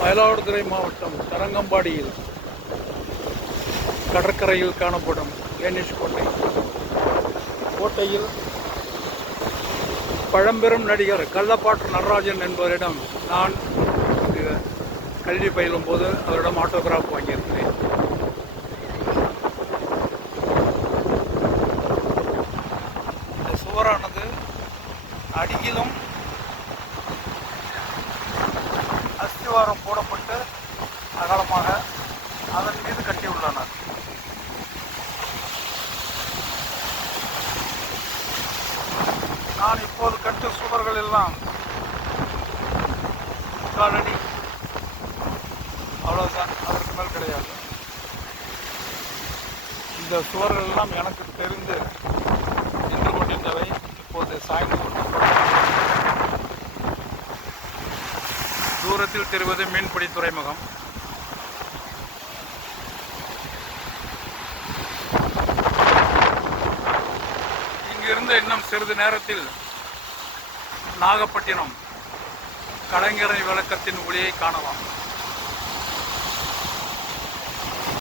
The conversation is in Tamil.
மயிலாடுதுறை மாவட்டம் தரங்கம்பாடியில் கடற்கரையில் காணப்படும் டேனிஷ் கோட்டை. கோட்டையில் பழம்பெரும் நடிகர் கள்ளப்பாட்டு நடராஜன் என்பவரிடம் நான் கல்வி பயிலும் போது அவரிடம் ஆட்டோகிராஃப் வாங்கியிருக்கிறேன். இந்த சுவரானது அடியிலும் அஸ்திவாரம் போடப்பட்டு அகலமாக அதன் மீது கட்டியுள்ளனர். நான் இப்போது கட்டு சுவர்கள் எல்லாம் காலடி, அவ்வளவுதான், அதற்கு மேல் கிடையாது. இந்த சுவர்கள் எல்லாம் எனக்கு தெரிந்து நின்று கொண்டிருந்தவை இப்போது சாய்ந்து கொண்டிருந்தன. தூரத்தில் தெரிவது மீன்பிடி துறைமுகம். இங்கிருந்து இன்னும் சிறிது நேரத்தில் நாகப்பட்டினம் கலைஞரை விளக்கத்தின் ஒளியை காணலாம்.